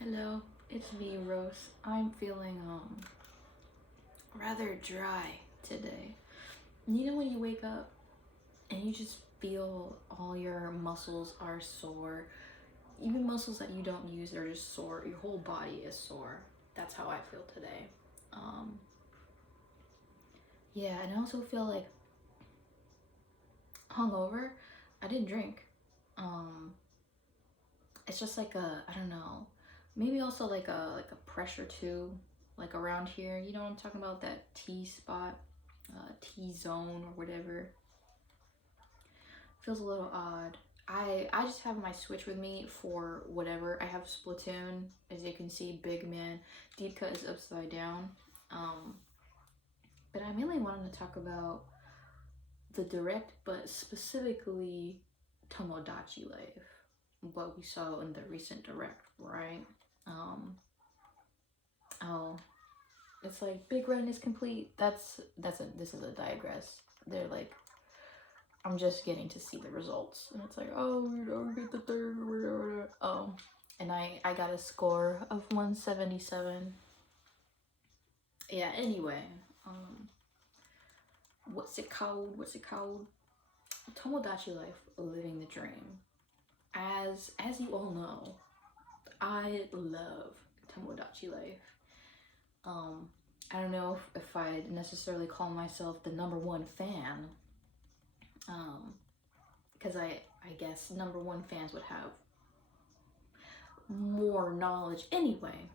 Hello, it's me, Rose. I'm feeling rather dry today. You know when you wake up and you just feel all your muscles are sore, even muscles that you don't use are just sore. Your whole body is sore. That's how I feel today. Um, yeah, and I also feel like hungover. I didn't drink. Um, it's just like I don't know, maybe also like a pressure too, like around here. You know what I'm talking about? That T spot, T zone or whatever. Feels a little odd. I just have my Switch with me for whatever. I have Splatoon, as you can see. Big man, deep cut is upside down. Um, but I mainly wanted to talk about the direct, but specifically Tomodachi Life, what we saw in the recent direct, right? Um, oh, it's like big run is complete. This is a digress. They're like, I'm just getting to see the results, and it's like, oh, we don't get the third, whatever. Oh, and I got a score of 177. Yeah. Anyway, um, what's it called? What's it called? Tomodachi Life, living the dream. As you all know, I love Tomodachi Life. Um, I don't know if I'd necessarily call myself the number one fan, because I guess number one fans would have more knowledge anyway.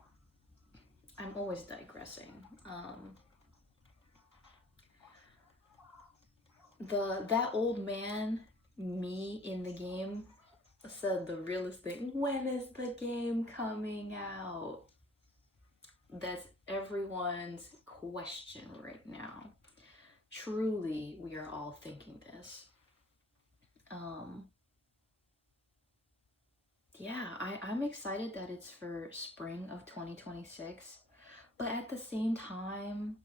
I'm always digressing. That old man, me in the game, said the realest thing. When is the game coming out? That's everyone's question right now. Truly, we are all thinking this. Um, yeah, I'm excited that it's for spring of 2026, but at the same time,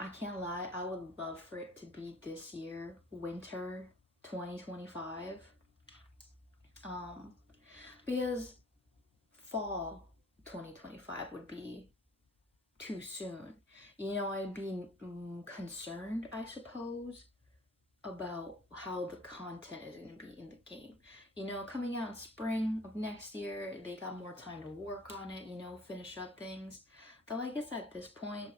I can't lie, I would love for it to be this year, winter 2025. Um, because fall 2025 would be too soon. You know, I'd be concerned, I suppose, about how the content is going to be in the game. You know, coming out in spring of next year, they got more time to work on it, you know, finish up things. Though I guess at this point,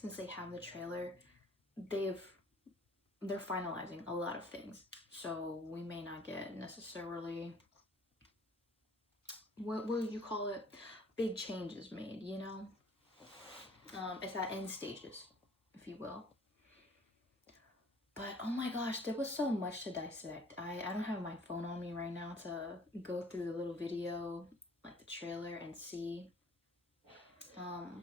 since they have the trailer, they've they're finalizing a lot of things. So we may not get necessarily, what would you call it, big changes made, you know? It's at end stages, if you will. But oh my gosh, there was so much to dissect. I don't have my phone on me right now to go through the little video, like the trailer, and see. Um,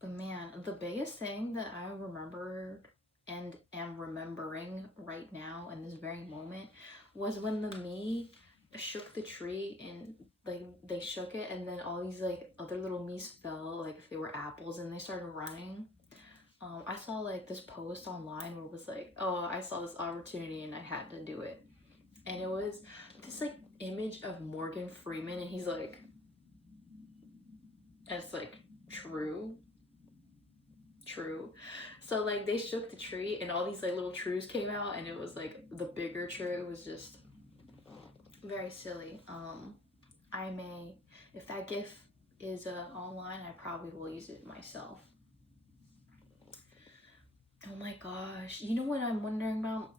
but man, the biggest thing that I remembered and am remembering right now in this very moment was when the me shook the tree, and like they shook it, and then all these like other little me's fell, like if they were apples, and they started running. I saw like this post online where it was like, oh, I saw this opportunity and I had to do it. And it was this like image of Morgan Freeman, and he's like, and it's like, true, true. So like they shook the tree and all these like little trues came out, and it was like the bigger true. It was just very silly. I may, if that gif is online, I probably will use it myself. Oh my gosh. You know what I'm wondering about?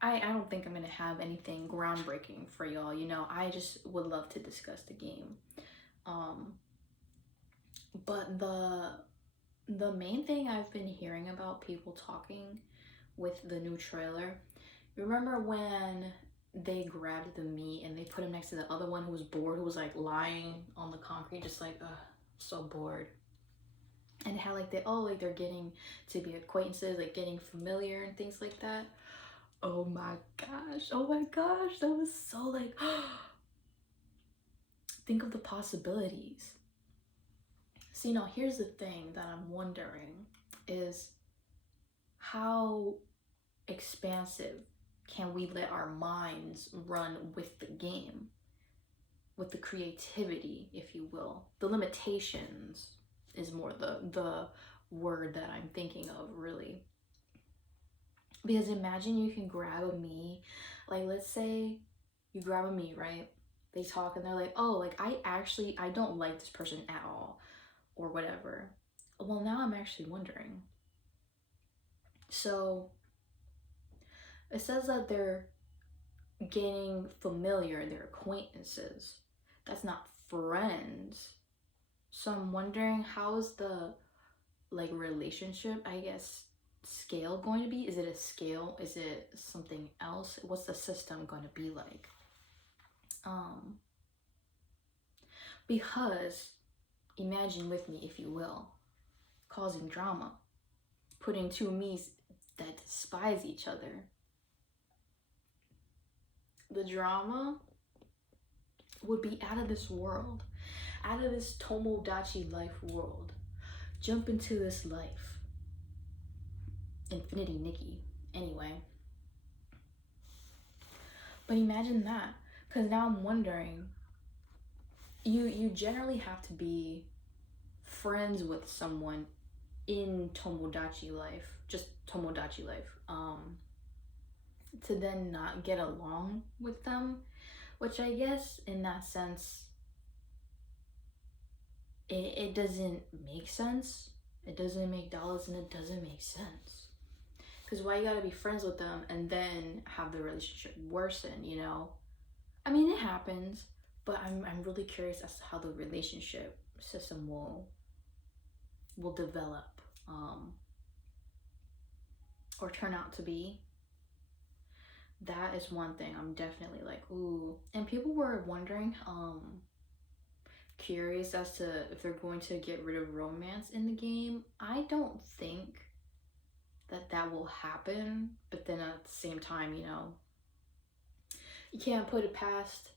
I don't think I'm gonna have anything groundbreaking for y'all. You know, I just would love to discuss the game. Um, but the main thing I've been hearing about people talking with the new trailer, remember when they grabbed the meat and they put him next to the other one who was bored, who was like lying on the concrete, just like, so bored. And how like like they're getting to be acquaintances, like getting familiar and things like that. Oh my gosh, oh my gosh, that was so like, think of the possibilities. See, now here's the thing that I'm wondering is how expansive can we let our minds run with the game? with the creativity, if you will. The limitations is more the word that I'm thinking of, really. Because imagine you can grab a me, like let's say you grab a me, right? They talk and they're like, oh, like I don't like this person at all, or whatever. Well, now I'm actually wondering. So it says that they're getting familiar, they're acquaintances. That's not friends. So I'm wondering, how's the like relationship, I guess, scale going to be? Is it a scale? Is it something else? What's the system going to be like? Because imagine with me, if you will, causing drama, putting two me's that despise each other. The drama would be out of this world, out of this tomodachi life world. Jump into this life. Infinity Nikki. Anyway. But imagine that. Because now I'm wondering, you generally have to be friends with someone in tomodachi life, just tomodachi life, to then not get along with them, which I guess in that sense, it doesn't make sense. It doesn't make dollars, and it doesn't make sense. Because why you gotta be friends with them and then have the relationship worsen, you know? I mean, it happens, but I'm really curious as to how the relationship system will develop, or turn out to be. That is one thing I'm definitely like, ooh. And people were wondering, curious as to if they're going to get rid of romance in the game. I don't think that will happen, but then at the same time, you know, you can't put it past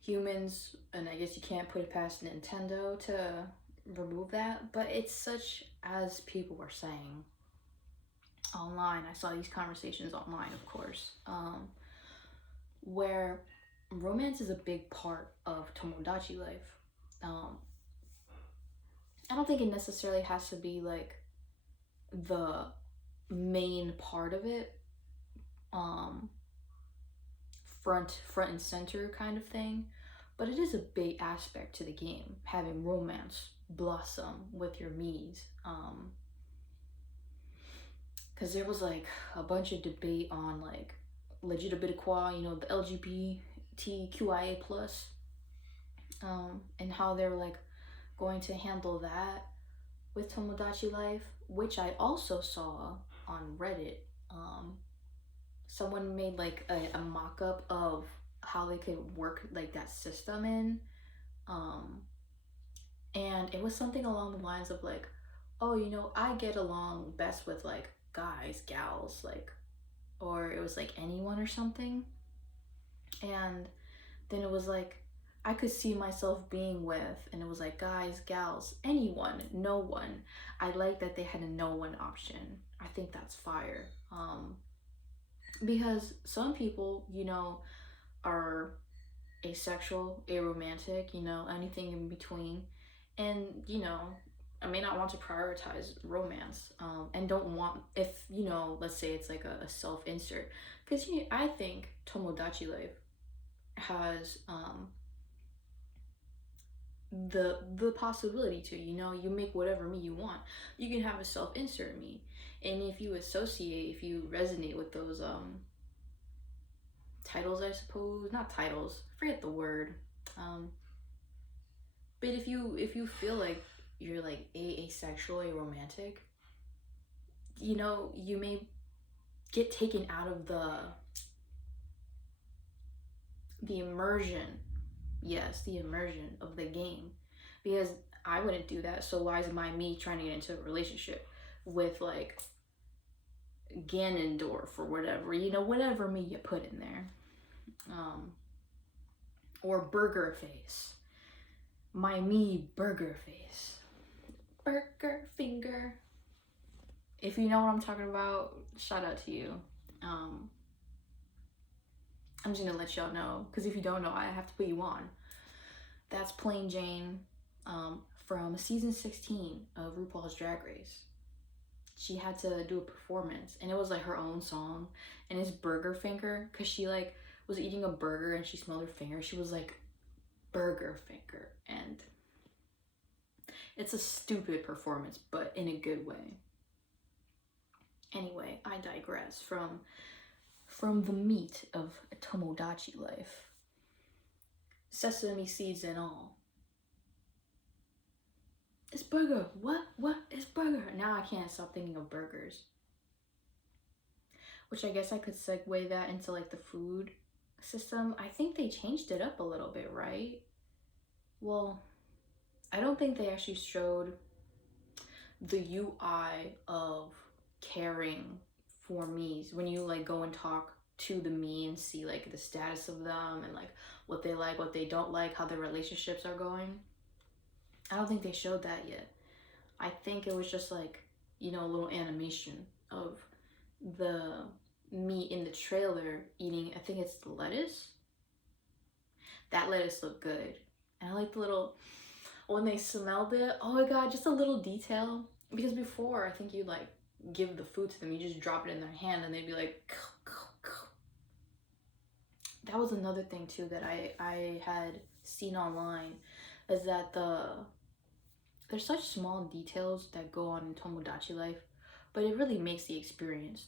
humans, and I guess you can't put it past Nintendo to remove that. But it's such as people were saying online. I saw these conversations online, of course, where romance is a big part of tomodachi life. I don't think it necessarily has to be like the main part of it, front and center kind of thing, but it is a big aspect to the game, having romance blossom with your Miis. Because there was like a bunch of debate on like legit a bit of qua, you know, the LGBTQIA plus, and how they're like going to handle that with tomodachi life, which I also saw on Reddit. Someone made like a mock-up of how they could work like that system in, and it was something along the lines of like, oh, you know, I get along best with like guys, gals, like, or it was like anyone or something. And then it was like, I could see myself being with, and it was like guys, gals, anyone, no one. I like that they had a no one option. I think that's fire. Because some people, you know, are asexual, aromantic, you know, anything in between. And, you know, I may not want to prioritize romance, and don't want, if, you know, let's say it's like a self-insert. Because I think tomodachi life has the possibility to, you know, you make whatever me you want. You can have a self-insert me, and if you associate, if you resonate with those titles, I suppose, not titles, forget the word, but if you feel like you're like asexual, aromantic, you know, you may get taken out of the immersion. Yes, the immersion of the game, because I wouldn't do that. So why is me trying to get into a relationship with like Ganondorf or whatever, you know, whatever me you put in there, or Burger Face, my me Burger Face, Burger Finger. If you know what I'm talking about, shout out to you. I'm just gonna let y'all know, because if you don't know, I have to put you on. That's Plain Jane from season 16 of RuPaul's Drag Race. She had to do a performance, and it was like her own song, and it's burger finger, because she like was eating a burger and she smelled her finger. She was like, burger finger. And it's a stupid performance, but in a good way. Anyway, I digress from the meat of tomodachi life. Sesame seeds and all. It's burger. What? It's burger. Now I can't stop thinking of burgers. Which I guess I could segue that into like the food system. I think they changed it up a little bit, right? Well, I don't think they actually showed the UI of caring for Miis. When you like go and talk to the Mii and see like the status of them and like what they like, what they don't like, how their relationships are going. I don't think they showed that yet. I think it was just like, you know, a little animation of the Mii in the trailer eating, I think it's the lettuce. That lettuce looked good. And I like the little, when they smelled it, oh my god, just a little detail. Because before, I think you like give the food to them, you just drop it in their hand and they'd be like, that was another thing too that I had seen online, is that there's such small details that go on in tomodachi life, but it really makes the experience.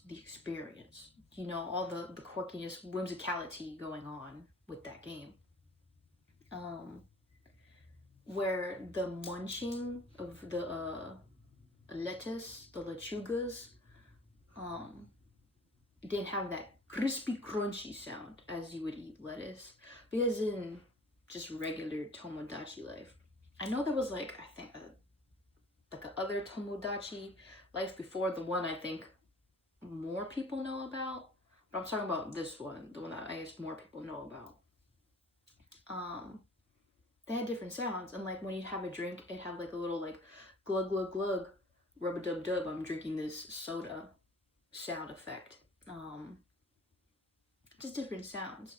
You know, all the quirkiness, whimsicality going on with that game. Where the munching of the lettuce, the lechugas, didn't have that crispy crunchy sound as you would eat lettuce, because in just regular tomodachi life, I know there was like, I think like a other tomodachi life before the one I think more people know about, but I'm talking about this one, the one that I guess more people know about. They had different sounds, and like when you'd have a drink, it had like a little like glug glug glug, rub a dub dub, I'm drinking this soda sound effect. Just different sounds,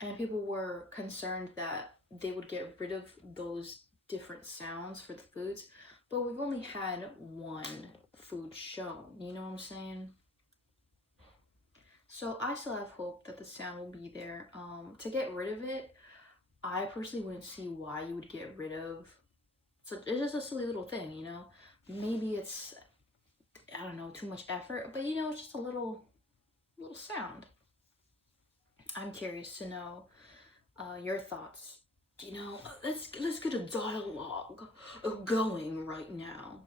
and people were concerned that they would get rid of those different sounds for the foods, but we've only had one food shown, you know what I'm saying? So I still have hope that the sound will be there. To get rid of it, I personally wouldn't see why you would get rid of, so it's just a silly little thing, you know? Maybe it's, I don't know, too much effort, but you know, it's just a little sound. I'm curious to know your thoughts. You know, let's get a dialogue going right now.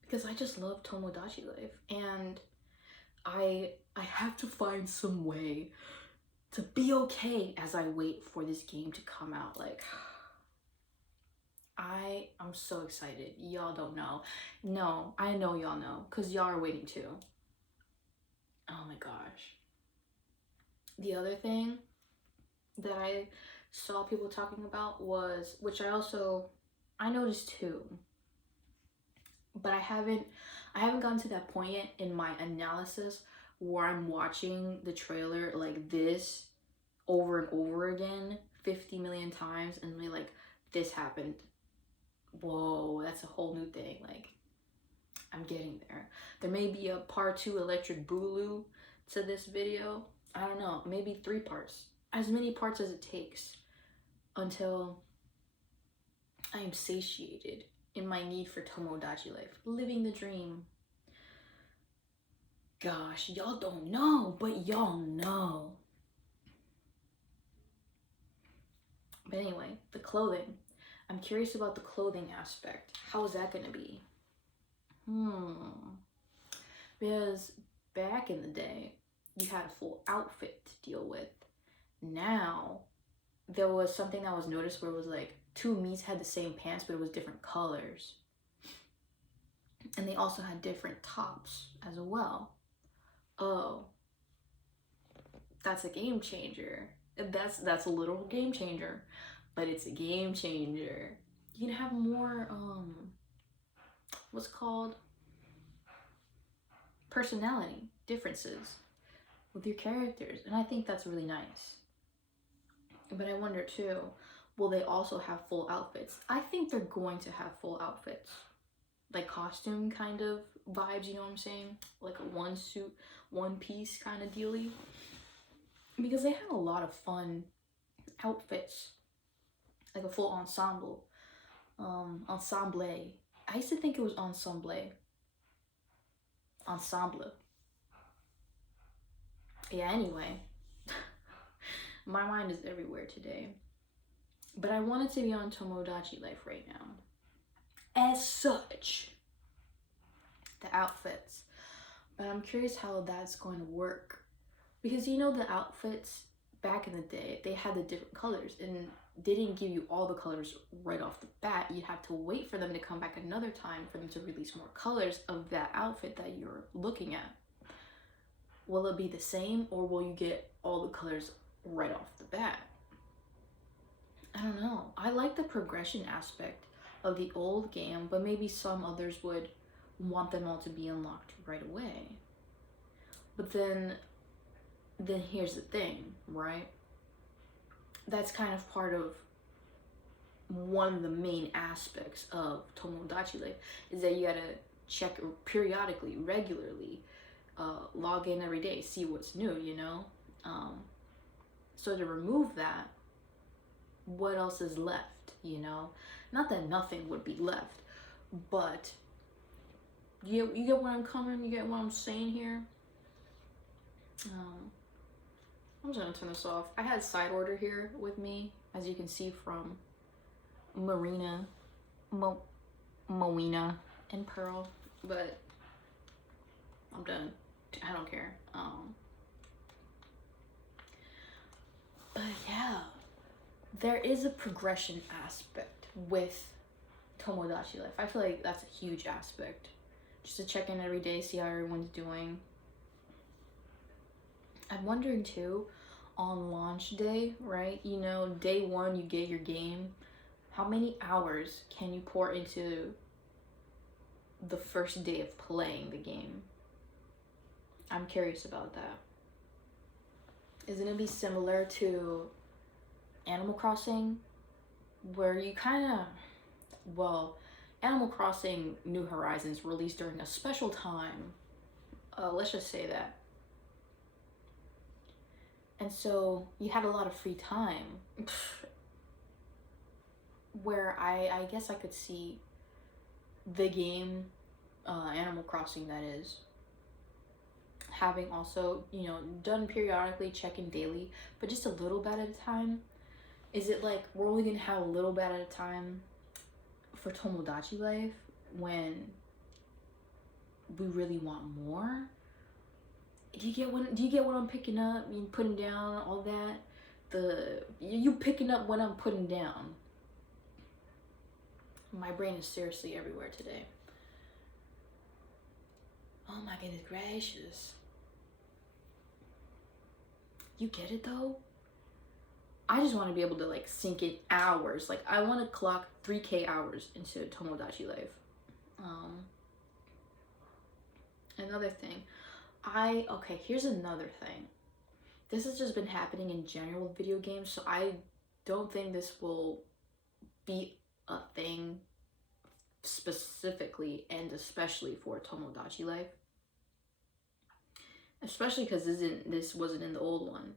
Because I just love tomodachi life, and I have to find some way to be okay as I wait for this game to come out. Like, I'm so excited. Y'all don't know. No, I know y'all know, because y'all are waiting too. Oh my gosh. The other thing that I saw people talking about was, which I noticed too, but I haven't gotten to that point yet in my analysis where I'm watching the trailer like this over and over again 50 million times and be like, this happened. Whoa, that's a whole new thing. Like, I'm getting there. There may be a part 2 electric boogaloo to this video. I don't know, maybe 3 parts. As many parts as it takes until I am satiated in my need for tomodachi life. Living the dream. Gosh, y'all don't know, but y'all know. But anyway, the clothing. I'm curious about the clothing aspect. How is that gonna be? Because back in the day, you had a full outfit to deal with. Now, there was something that was noticed where it was like 2 Miis had the same pants, but it was different colors. And they also had different tops as well. Oh, that's a game changer. That's a little game changer, but it's a game changer. You can have more, what's called? Personality differences with your characters, and I think that's really nice. But I wonder too, will they also have full outfits? I think they're going to have full outfits. Like costume kind of vibes, you know what I'm saying? Like a one suit, one piece kind of dealy. Because they have a lot of fun outfits. Like a full ensemble. Ensemble. I used to think it was ensemble. Ensemble. Yeah, anyway. My mind is everywhere today. But I wanted to be on Tomodachi Life right now. As such, the outfits. But I'm curious how that's going to work. Because you know the outfits back in the day, they had the different colors and they didn't give you all the colors right off the bat. You'd have to wait for them to come back another time for them to release more colors of that outfit that you're looking at. Will it be the same, or will you get all the colors right off the bat? I don't know. I like the progression aspect of the old game, but maybe some others would want them all to be unlocked right away. But then here's the thing, right? That's kind of part of one of the main aspects of Tomodachi Life, is that you gotta check periodically, regularly, log in every day, see what's new, you know? So to remove that, what else is left, you know? Not that nothing would be left, but you get what I'm coming, you get what I'm saying here? I'm just gonna turn this off. I had side order here with me, as you can see from Moina and Pearl, but I'm done. I don't care. But yeah, there is a progression aspect with Tomodachi Life. I feel like that's a huge aspect. Just to check in every day, see how everyone's doing. I'm wondering too, on launch day, right? You know, day one, you get your game. How many hours can you pour into the first day of playing the game? I'm curious about that. Is it gonna be similar to Animal Crossing, where you kind of, well, Animal Crossing New Horizons released during a special time. Let's just say that. And so you had a lot of free time where I guess I could see the game, Animal Crossing that is, having also, you know, done periodically, checking daily, but just a little bit at a time. Is it like we're only gonna have a little bit at a time for Tomodachi Life when we really want more? Do you get what I'm picking up? You putting down all that? You picking up what I'm putting down? My brain is seriously everywhere today. Oh my goodness gracious. You get it though? I just want to be able to like sink in hours. Like I want to clock 3K hours into Tomodachi Life. Another thing. Okay, here's another thing. This has just been happening in general with video games, so I don't think this will be a thing specifically and especially for Tomodachi Life. Especially because this wasn't in the old one.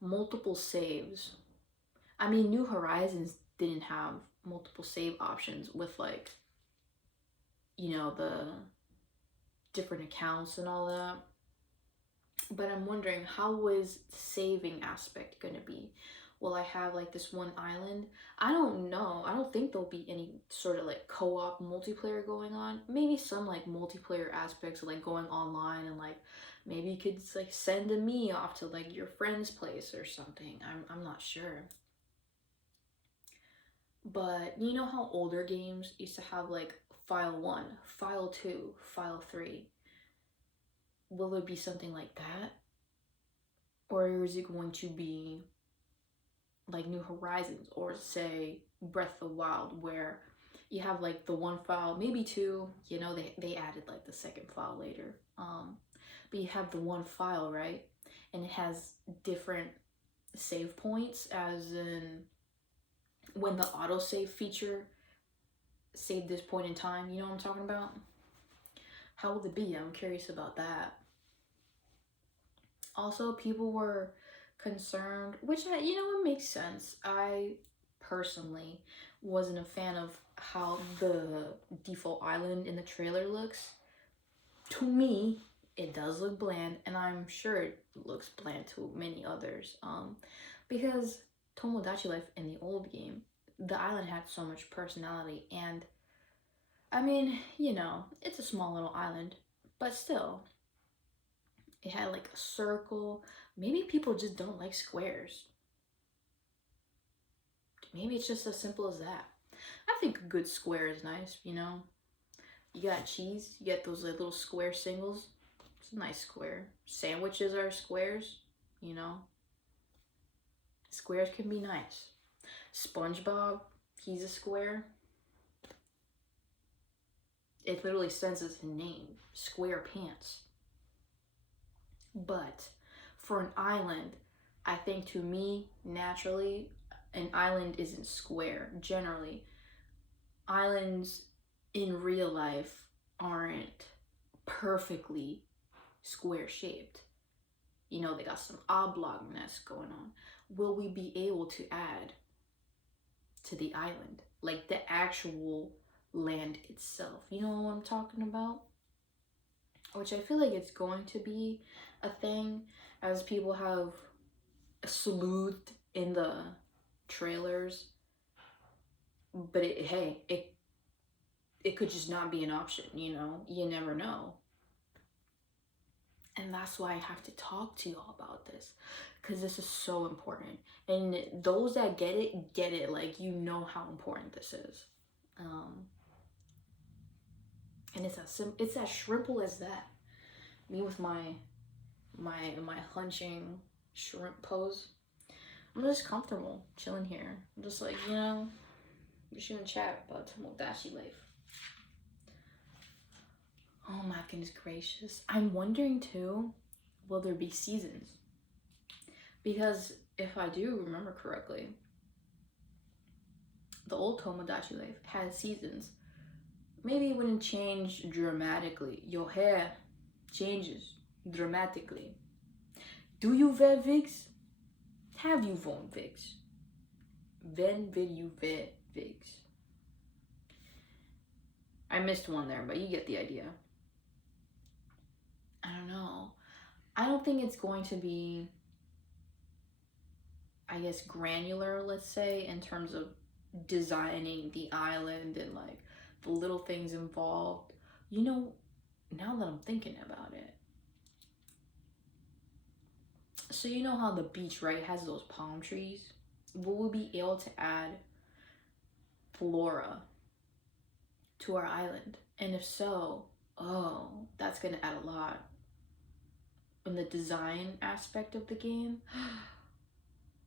Multiple saves. I mean, New Horizons didn't have multiple save options with, like, you know, the different accounts and all that. But I'm wondering, how is the saving aspect gonna be? Will I have like this one island? I don't know. I don't think there'll be any sort of like co-op multiplayer going on. Maybe some like multiplayer aspects of like going online, and like maybe you could like send a me off to like your friend's place or something. I'm not sure. But you know how older games used to have like file 1, file 2, file 3? Will it be something like that? Or is it going to be like New Horizons, or say Breath of the Wild, where you have like the one file, maybe 2, you know, they added like the second file later. But you have the one file, right? And it has different save points, as in when the autosave feature saved this point in time. You know what I'm talking about? How will it be? I'm curious about that. Also, people were concerned, which it makes sense. I personally wasn't a fan of how the default island in the trailer looks. To me, it does look bland, and I'm sure it looks bland to many others. Because Tomodachi Life in the old game, the island had so much personality, and I mean, it's a small little island, but still, it had like a circle. Maybe people just don't like squares. Maybe it's just as simple as that. I think a good square is nice, You got cheese, you get those little square singles. It's a nice square. Sandwiches are squares, Squares can be nice. SpongeBob, he's a square. It literally says his name, Square Pants. But for an island, I think to me, naturally, an island isn't square. Generally, islands in real life aren't perfectly square shaped. They got some oblongness going on. Will we be able to add to the island, like the actual land itself? You know what I'm talking about? Which I feel like it's going to be a thing, as people have sleuthed in the trailers. But it could just not be an option, You never know. And that's why I have to talk to y'all about this, because this is so important. And those that get it, like, how important this is. And it's as simple as that. Me with my hunching shrimp pose. I'm just comfortable chilling here. I'm just like, we're just gonna chat about Tomodachi Life. Oh my goodness gracious. I'm wondering too, will there be seasons? Because if I do remember correctly, the old Tomodachi Life had seasons. Maybe it wouldn't change dramatically. Your hair changes dramatically. Do you wear wigs? Have you worn wigs? When will you wear wigs? I missed one there, but you get the idea. I don't know. I don't think it's going to be, I guess, granular, let's say, in terms of designing the island and like the little things involved. Now that I'm thinking about it. So how the beach, right, has those palm trees? Will we be able to add flora to our island? And if so, that's gonna add a lot in the design aspect of the game.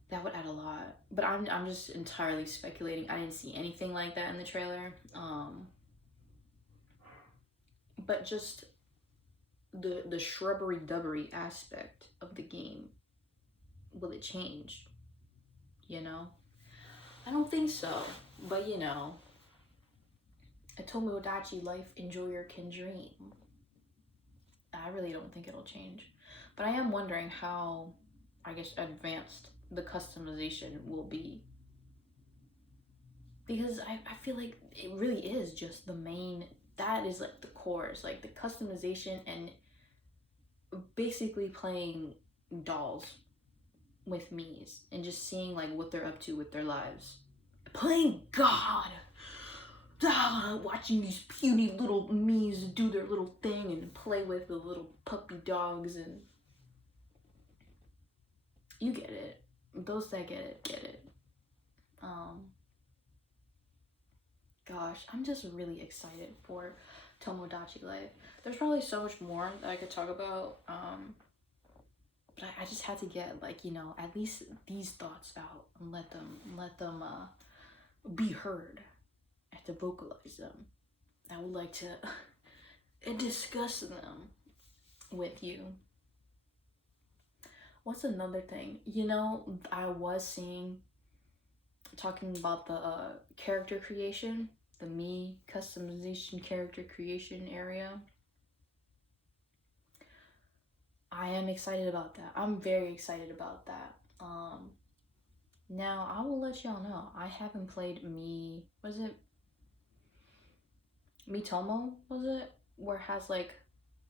That would add a lot. But I'm just entirely speculating. I didn't see anything like that in the trailer. But just the shrubbery dubbery aspect of the game, will it change? I don't think so. But a Tomodachi Life, enjoy your can dream. I really don't think it'll change. But I am wondering how, I guess, advanced the customization will be. Because I feel like it really is just the main, that is like the core. It's like the customization and basically playing dolls with me's and just seeing like what they're up to with their lives. Playing God! Watching these puny little me's do their little thing and play with the little puppy dogs, and you get it. Those that get it, get it. Gosh, I'm just really excited for Tomodachi Life. There's probably so much more that I could talk about, but I just had to get, like, at least these thoughts out and let them be heard. I have to vocalize them. I would like to discuss them with you. What's another thing? You know, I was seeing, talking about the character creation, the me customization character creation area. I am excited about that. I'm very excited about that. Now I will let y'all know, I haven't played me, was it Mitomo, was it? Where it has like,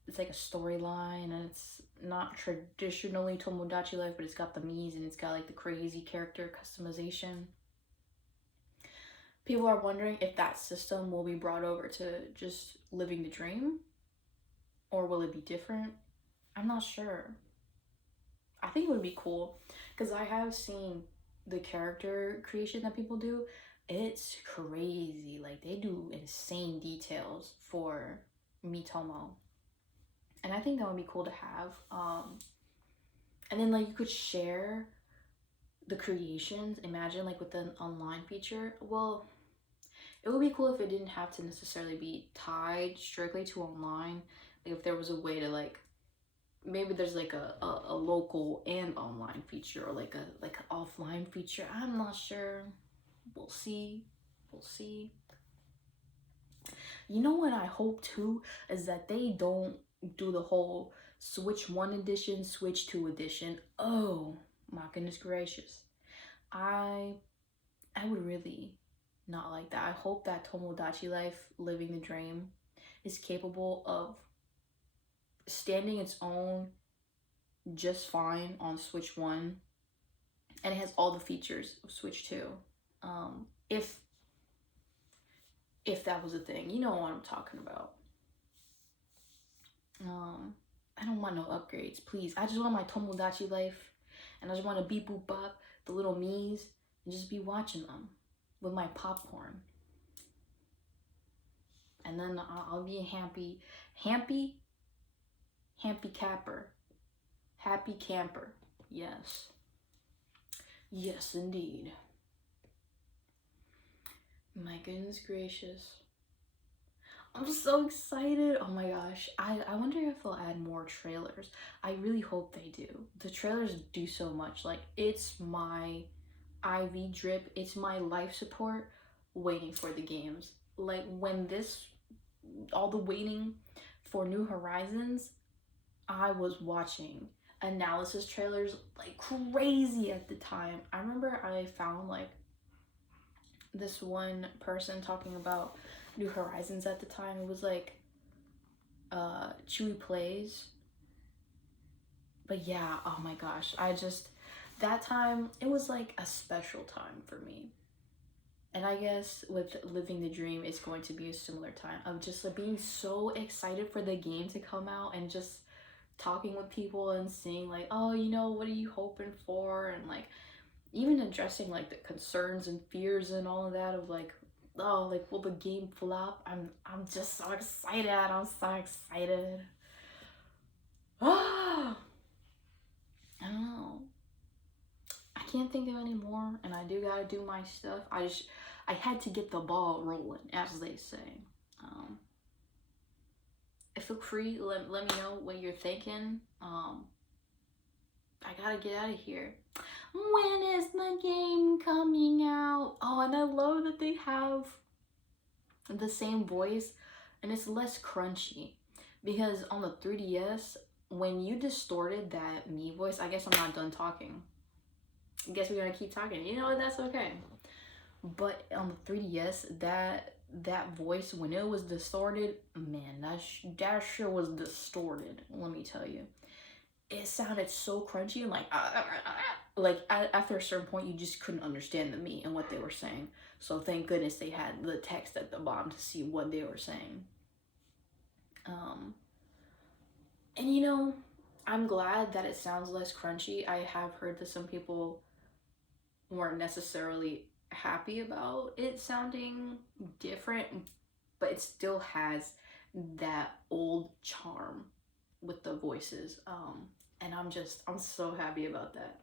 it's like a storyline and it's not traditionally Tomodachi Life, but it's got the Miis and it's got like the crazy character customization. People are wondering if that system will be brought over to just living the dream, or will it be different? I'm not sure. I think it would be cool because I have seen the character creation that people do. It's crazy. Like they do insane details for Mitomo. And I think that would be cool to have. And then like you could share the creations. Imagine like with an online feature. Well, it would be cool if it didn't have to necessarily be tied strictly to online. Like if there was a way to like, maybe there's like a local and online feature, or like an offline feature. I'm not sure. We'll see. We'll see. You know what I hope too is that they don't do the whole Switch 1 edition, Switch 2 edition. Oh my goodness gracious. I I would really not like that. I hope that Tomodachi Life Living the Dream is capable of standing its own just fine on Switch 1, and it has all the features of Switch 2. Um, if if that was a thing, you know what I'm talking about. Um, I don't want no upgrades, please. I just want my Tomodachi Life, and I just want to beep boop bop the little Miis and just be watching them with my popcorn, and then I'll be a happy capper, happy camper. Yes, yes, indeed. My goodness gracious. I'm so excited. Oh my gosh. I wonder if they'll add more trailers. I really hope they do. The trailers do so much. Like, it's my IV drip, it's my life support waiting for the games. Like, when this, all the waiting for New Horizons, I was watching analysis trailers like crazy at the time. I remember I found like this one person talking about New Horizons at the time. It was like Chewy Plays. But yeah, oh my gosh, I just, that time it was like a special time for me. And I guess with Living the Dream, it's going to be a similar time of just like being so excited for the game to come out, and just talking with people and seeing like, oh, you know, what are you hoping for, and like even addressing like the concerns and fears and all of that of like, oh, like will the game flop? I'm just so excited. I'm so excited. Ah, I don't know. I can't think of any more, and I do gotta do my stuff. I had to get the ball rolling, as they say. Feel free, let me know what you're thinking. I gotta get out of here. When is the game coming out? Oh, and I love that they have the same voice and it's less crunchy, because on the 3DS, when you distorted that me voice, I guess I'm not done talking. I guess we're gonna keep talking. You know, that's okay. But on the 3DS, that voice, when it was distorted, man, that shit was distorted. Let me tell you, it sounded so crunchy and like after a certain point, you just couldn't understand the me and what they were saying. So thank goodness they had the text at the bottom to see what they were saying. And you know, I'm glad that it sounds less crunchy. I have heard that some people weren't necessarily happy about it sounding different, but it still has that old charm with the voices. And I'm so happy about that.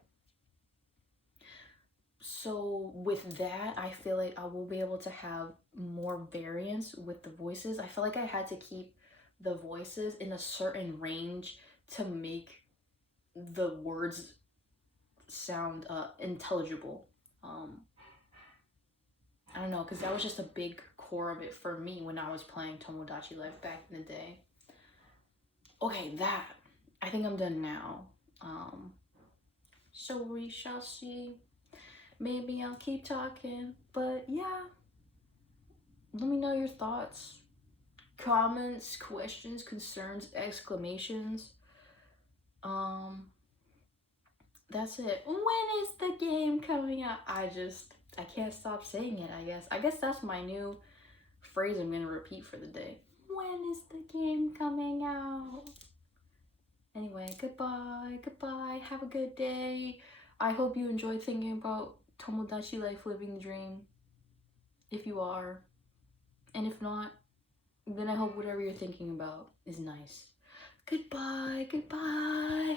So with that, I feel like I will be able to have more variance with the voices. I feel like I had to keep the voices in a certain range to make the words sound intelligible. I don't know, because that was just a big core of it for me when I was playing Tomodachi Life back in the day. Okay, that. I think I'm done now. So we shall see. Maybe I'll keep talking, but yeah. Let me know your thoughts, comments, questions, concerns, exclamations. That's it. When is the game coming out? I can't stop saying it, I guess. I guess that's my new phrase I'm gonna repeat for the day. When is the game coming out? Anyway, goodbye, goodbye, have a good day. I hope you enjoy thinking about Tomodachi Life, living the dream. If you are. And if not, then I hope whatever you're thinking about is nice. Goodbye, goodbye.